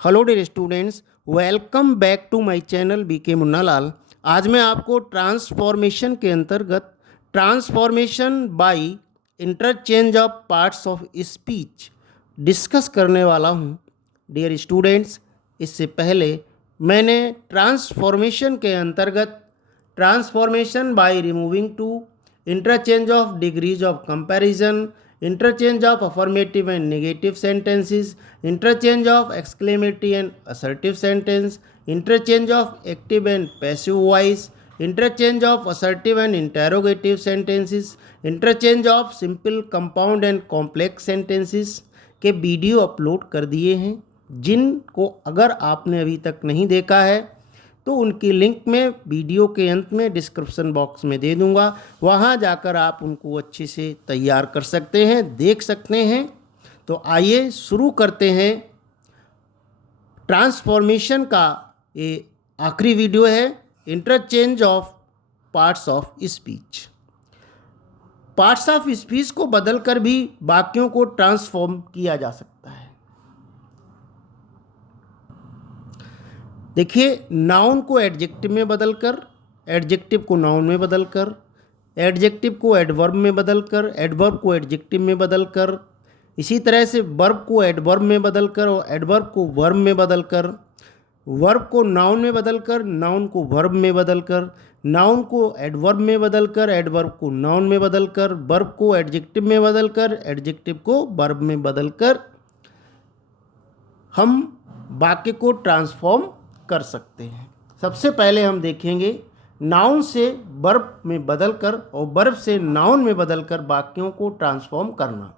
Hello dear students, welcome back to my channel BK Munnalal. आज मैं आपको ट्रांसफॉर्मेशन के अंतर्गत transformation by interchange of parts of speech discuss करने वाला हूं। डियर स्टूडेंट्स, इससे पहले मैंने ट्रांसफॉर्मेशन के अंतर्गत transformation by removing too, interchange of degrees of comparison, interchange of affirmative and negative sentences, interchange of exclamatory and assertive sentence, interchange of active and passive voice, interchange of assertive and interrogative sentences, interchange of simple compound and complex sentences के video upload कर दिए हैं। जिनको अगर आपने अभी तक नहीं देखा है तो उनकी लिंक मैं वीडियो के अंत में डिस्क्रिप्शन बॉक्स में दे दूंगा, वहां जाकर आप उनको अच्छे से तैयार कर सकते हैं, देख सकते हैं। तो आइए शुरू करते हैं। ट्रांसफॉर्मेशन का ये आखिरी वीडियो है, interchange of parts of speech. Parts of speech को बदलकर भी वाक्यों को ट्रांसफॉर्म किया जा सकता है। देखिए, नाउन को एडजेक्टिव में बदलकर, एडजेक्टिव को नाउन में बदलकर, एडजेक्टिव को एडवर्ब में बदलकर, एडवर्ब को एडजेक्टिव में बदलकर, इसी तरह से वर्ब को एडवर्ब में बदलकर और एडवर्ब को वर्ब में बदलकर, वर्ब को नाउन में बदलकर, नाउन को वर्ब में बदलकर, नाउन को एडवर्ब में बदलकर, एडवर्ब को नाउन में बदलकर, वर्ब को एडजेक्टिव में बदलकर, एडजेक्टिव को वर्ब में बदलकर हम वाक्य को ट्रांसफॉर्म कर सकते हैं। सबसे पहले हम देखेंगे नाउन से वर्ब में बदलकर और वर्ब से नाउन में बदलकर वाक्यों को ट्रांसफॉर्म करना।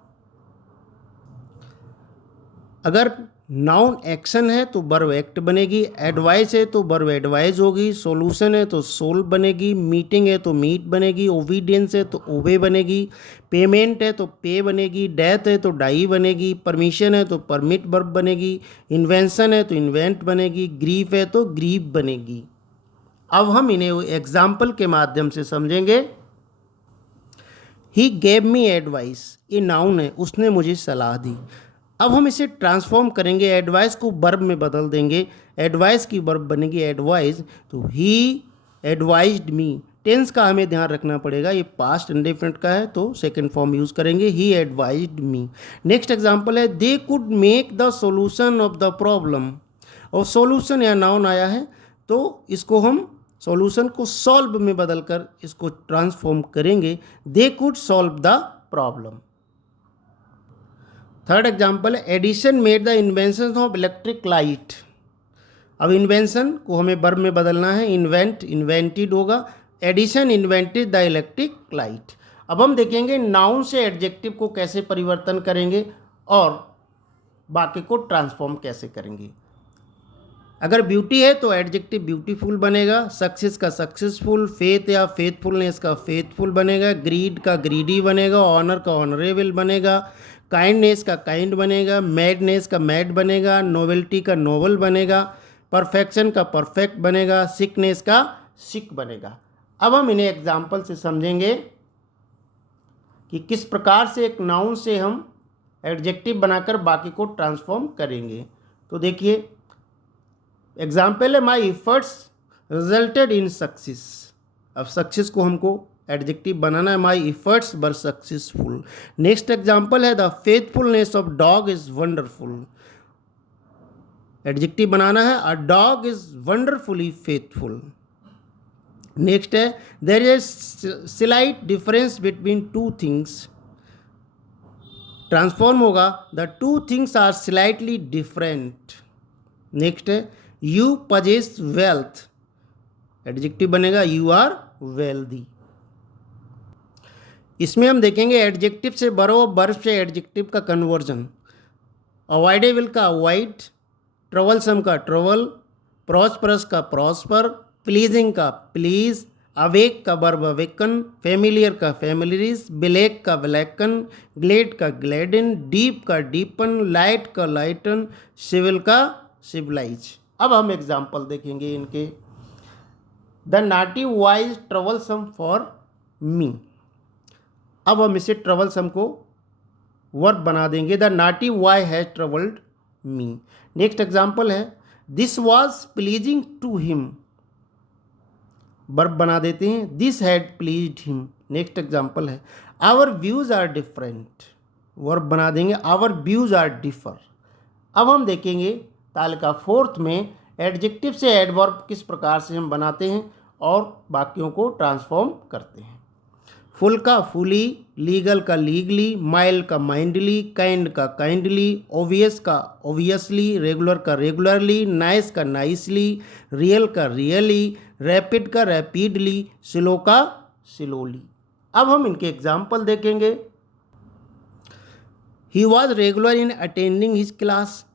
अगर नाउन एक्शन है तो वर्ब एक्ट बनेगी, एडवाइस है तो वर्ब एडवाइज होगी, सॉल्यूशन है तो सोल्व बनेगी, मीटिंग है तो मीट बनेगी, ओबीडियंस है तो ओबे बनेगी, पेमेंट है तो पे बनेगी, डेथ है तो डाई बनेगी, परमिशन है तो परमिट वर्ब बनेगी, इन्वेंशन है तो इन्वेंट बनेगी, ग्रीफ है तो ग्रीव बनेगी। अब हम इन्हें एग्जाम्पल के माध्यम से समझेंगे। ही गेव मी एडवाइस, ये नाउन है, उसने मुझे सलाह दी। अब हम इसे ट्रांसफॉर्म करेंगे, एडवाइस को वर्ब में बदल देंगे, एडवाइस की वर्ब बनेगी एडवाइज, तो ही एडवाइज्ड मी। टेंस का हमें ध्यान रखना पड़ेगा, ये पास्ट इंडेफिनिट का है तो सेकंड फॉर्म यूज करेंगे, ही एडवाइज्ड मी। नेक्स्ट एग्जांपल है, they could make the solution of the problem. और सॉल्यूशन या नाउन आया है तो इसको हम सॉल्यूशन को सॉल्व में बदलकर इसको ट्रांसफॉर्म करेंगे, they could solve the problem. Third example है, Edison made the invention of electric light. अब इन्वेंशन को हमें वर्ब में बदलना है, इन्वेंट इन्वेंटेड होगा, Edison invented the electric light. अब हम देखेंगे नाउन से एडजेक्टिव को कैसे परिवर्तन करेंगे और वाक्य को ट्रांसफॉर्म कैसे करेंगे। अगर ब्यूटी है तो एडजेक्टिव ब्यूटीफुल बनेगा, सक्सेस का सक्सेसफुल, फेथ या फेथफुलनेस का फेथफुल बनेगा, ग्रीड का ग्रीडी बनेगा, ऑनर का ऑनरेबल बनेगा, काइंडनेस का काइंड बनेगा, मैडनेस का मैड बनेगा, नोवेल्टी का नोवल बनेगा, परफेक्शन का परफेक्ट बनेगा, सिकनेस का सिक बनेगा। अब हम इन्हें एग्जाम्पल से समझेंगे कि किस प्रकार से एक नाउन से हम एडजेक्टिव बनाकर बाकी को ट्रांसफॉर्म करेंगे। तो देखिए, एग्जाम्पल है, my efforts resulted in success. अब सक्सेस को हमको एडजेक्टिव बनाना है, my efforts were successful. Next example है, the faithfulness of dog is wonderful. Adjective बनाना है, a dog is wonderfully faithful. Next है, there is slight difference between two things. Transform होगा, the two things are slightly different. Next है, you possess wealth. Adjective बनेगा, you are wealthy. इसमें हम देखेंगे adjective से वर्ब, वर्ब से adjective का कन्वर्जन। अवॉइडेबल का अवॉइड, ट्रबलसम का ट्रबल, प्रॉस्परस का प्रॉस्पर, प्लीजिंग का प्लीज, अवेक का वर्ब अवेकन, फेमिलियर का फेमिलियरिस, ब्लैक का ब्लैकन, ग्लेड का ग्लेडन, डीप का डीपन, लाइट का लाइटन, सिविल का सिविलाइज। अब हम एग्जाम्पल देखेंगे इनके। The naughty boys troublesome for me. अब हम इसे ट्रबलसम को वर्ब बना देंगे, the naughty boy has troubled me. Next example है this was pleasing to him, verb बना देते हैं this had pleased him. Next example है our views are different, verb बना देंगे आवर व्यूज आर डिफर। अब हम देखेंगे तालिका फोर्थ में एडजेक्टिव से एडवर्ब किस प्रकार से हम बनाते हैं और वाक्यों को ट्रांसफॉर्म करते हैं। फुल का फुली, लीगल का लीगली, माइल्ड का माइंडली, काइंड का काइंडली, ओवियस का ओवियसली, रेगुलर का रेगुलरली, नाइस का नाइसली, रियल का रियली, रैपिड का रैपिडली, स्लो का स्लोली। अब हम इनके एग्जाम्पल देखेंगे। He was regular in attending his class,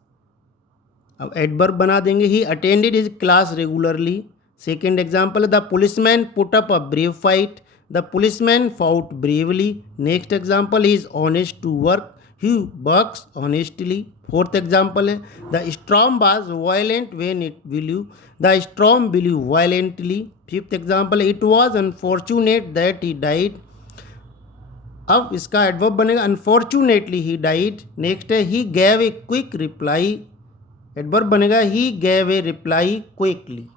अब एडवर्ब बना देंगे he attended his class regularly. Second example है the policeman put up a brave fight, the policeman fought bravely. Next example he is honest to work, he works honestly. Fourth example है the storm was violent when it blew, the storm blew violently. Fifth example it was unfortunate that he died, अब इसका adverb बनेगा unfortunately he died. Next है he gave a quick reply, adverb बनेगा he gave a reply quickly.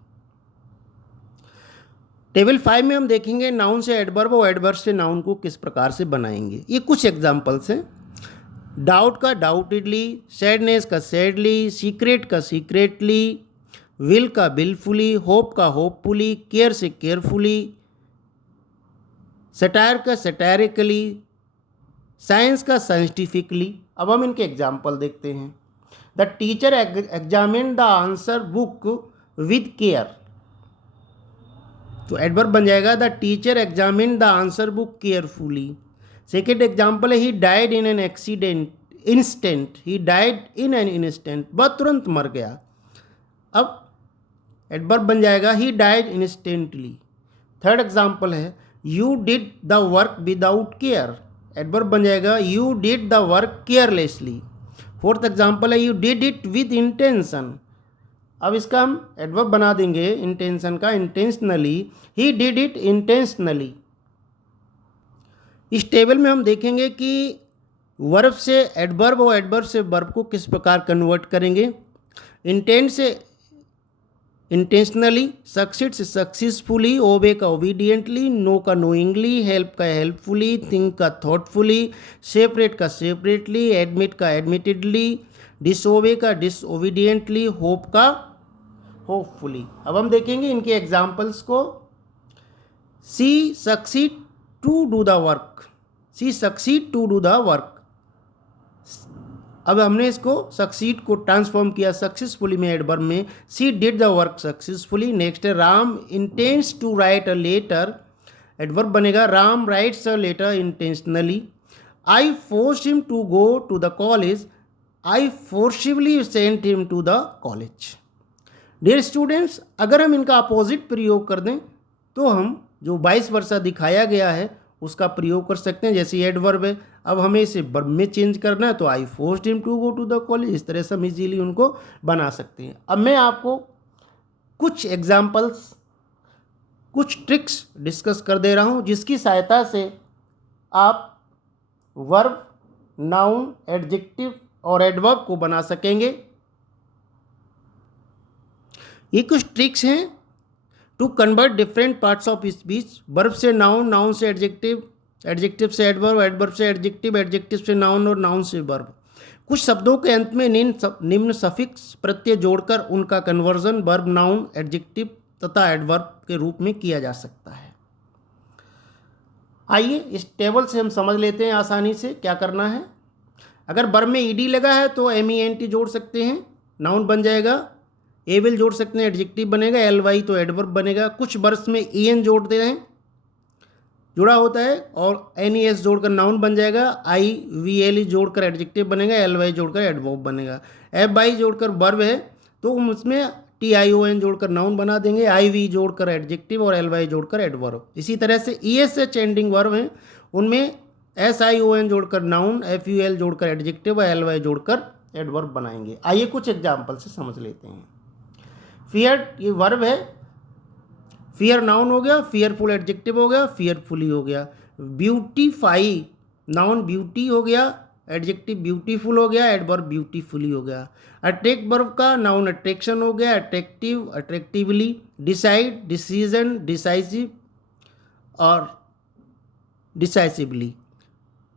Table 5 में हम देखेंगे noun से adverb और एडवर्ब से नाउन को किस प्रकार से बनाएंगे। ये कुछ एग्जांपल्स हैं। डाउट का डाउटेडली, सैडनेस का सैडली, सीक्रेट का सीक्रेटली, विल का विलफुली, होप का होपफुली, केयर से केयरफुली, सटायर का सटायरिकली, साइंस का साइंटिफिकली। अब हम इनके एग्जाम्पल देखते हैं। The teacher examine the answer book with care, तो एडवर्ब बन जाएगा the teacher examine the answer book carefully. Second example है he died in an accident instant, he died in an instant, वह तुरंत मर गया। अब एडवर्ब बन जाएगा he died instantly. Third example है you did the work without care, adverb बन जाएगा you did the work carelessly. Fourth example है you did it with intention, अब इसका हम एडवर्ब बना देंगे इंटेंशन का intentionally, he did it intentionally. इस टेबल में हम देखेंगे कि वर्ब से एडवर्ब और एडवर्ब से वर्ब को किस प्रकार कन्वर्ट करेंगे। इंटेंट से इंटेंशनली, सक्सीड से सक्सेसफुली, ओबे का ओबीडियंटली, नो का नोइंगली, हेल्प का हेल्पफुली, थिंक का थॉटफुली, सेपरेट का सेपरेटली, एडमिट का एडमिटेडली, डिसओबे का डिसओबीडियंटली, होप का होपफुली। अब हम देखेंगे इनके एग्जाम्पल्स को। She succeed to do the work, she succeed to do the work. अब हमने इसको सक्सीड को ट्रांसफॉर्म किया सक्सेसफुली में एडवर्ब में, she did the work successfully. Next है Ram intends to write a letter, adverb बनेगा Ram writes a letter intentionally. I force him to go to the college, I forcibly sent him to the college. Dear students, अगर हम इनका opposite प्रयोग कर दें तो हम जो 22 वर्षा दिखाया गया है उसका प्रयोग कर सकते हैं। जैसे एडवर्ब है, अब हमें इसे वर्ब में चेंज करना है तो I forced him to go to the college, इस तरह से हम इजीली उनको बना सकते हैं। अब मैं आपको कुछ एग्जाम्पल्स, कुछ ट्रिक्स डिस्कस कर दे रहा हूँ जिसकी सहायता से आप वर्ब, नाउन, एडजेक्टिव और एडवर्ब को बना सकेंगे। ये कुछ ट्रिक्स हैं to convert different parts of speech. Verb से नाउन, नाउन से एडजेक्टिव, एडजेक्टिव से एडवर्ब, एडवर्ब से एडजेक्टिव, एडजेक्टिव से नाउन और नाउन से वर्ब। कुछ शब्दों के अंत में निम्न सफिक्स प्रत्यय जोड़कर उनका कन्वर्जन वर्ब, नाउन, एडजेक्टिव तथा एडवर्ब के रूप में किया जा सकता है। आइए इस टेबल से हम समझ लेते हैं आसानी से क्या करना है। अगर वर्ब में ईडी लगा है तो MENT जोड़ सकते हैं, नाउन बन जाएगा। ए विल जोड़ सकते हैं, एडजेक्टिव बनेगा। LY तो एडवर्ब बनेगा। कुछ वर्ब्स में EN जोड़ते हैं, जुड़ा होता है, और NES जोड़कर नाउन बन जाएगा। IVLE जोड़कर एडजेक्टिव बनेगा। LY जोड़कर एडवर्ब बनेगा। FY जोड़कर वर्ब है तो हम उसमें TION जोड़कर नाउन बना देंगे। IV जोड़कर एडजेक्टिव और LY जोड़कर एडवर्ब। इसी तरह से ESH एंडिंग वर्ब हैं, उनमें SION जोड़कर नाउन, FUL जोड़कर एडजेक्टिव और LY जोड़कर एडवर्ब बनाएंगे। आइए कुछ एग्जाम्पल से समझ लेते हैं। फियर ये वर्ब है, फियर नाउन हो गया, फियरफुल एडजेक्टिव हो गया, फियरफुली हो गया। ब्यूटीफाई नाउन ब्यूटी हो गया, एडजेक्टिव ब्यूटीफुल हो गया, एडवर्ब ब्यूटीफुली हो गया। अट्रैक्ट वर्ब का नाउन अट्रैक्शन हो गया, attractive attractively, decide decision decisive और डिसाइसिवली।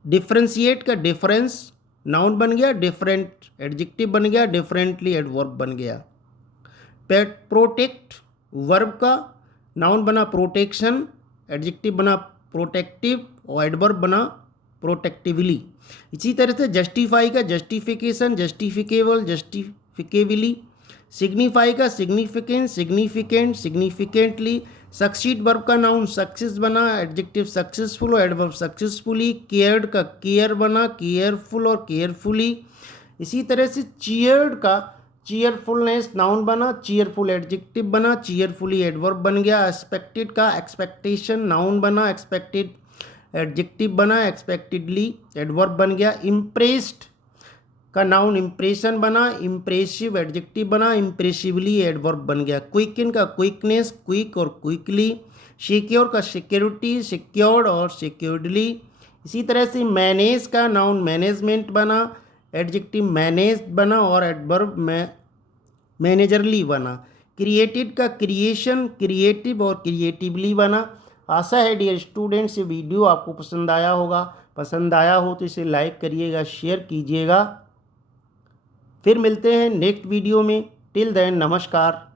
डिफरेंशिएट का डिफरेंस नाउन बन गया, डिफरेंट एडजेक्टिव बन गया, डिफरेंटली एडवर्ब बन गया। प्रोटेक्ट वर्ब का नाउन बना प्रोटेक्शन, एडजेक्टिव बना प्रोटेक्टिव और एडवर्ब बना प्रोटेक्टिवली। इसी तरह से जस्टिफाई का जस्टिफिकेशन, जस्टिफिकेबल, जस्टिफिकेबली। सिग्निफाई का significant, significant, significantly. Succeed verb का नाउन सक्सेस बना, एडजेक्टिव सक्सेसफुल और एडवर्ब सक्सेसफुली। केयर्ड का केयर बना, केयरफुल और केयरफुली। इसी तरह से चीयर्ड का चीयरफुलनेस नाउन बना, चीयरफुल एडजेक्टिव बना, चीयरफुली एडवर्ब बन गया। एक्सपेक्टेड का एक्सपेक्टेशन नाउन बना, एक्सपेक्टेड एडजेक्टिव बना, एक्सपेक्टेडली एडवर्ब बन गया। इम्प्रेस्ड का नाउन इम्प्रेशन बना, इम्प्रेसिव एडजेक्टिव बना, इम्प्रेसिवली एडवर्ब बन गया। क्विकन का क्विकनेस, क्विक और क्विकली। सिक्योर का सिक्योरिटी, सिक्योर्ड और सिक्योर्डली। इसी तरह से मैनेज का नाउन मैनेजमेंट बना, एडजेक्टिव मैनेज बना और एडवर्ब में मैनेजरली बना। क्रिएटेड का क्रिएशन, क्रिएटिव और क्रिएटिवली बना। आशा है डियर स्टूडेंट्स ये वीडियो आपको पसंद आया होगा। पसंद आया हो तो इसे लाइक करिएगा, शेयर कीजिएगा। फिर मिलते हैं नेक्स्ट वीडियो में। टिल देन नमस्कार।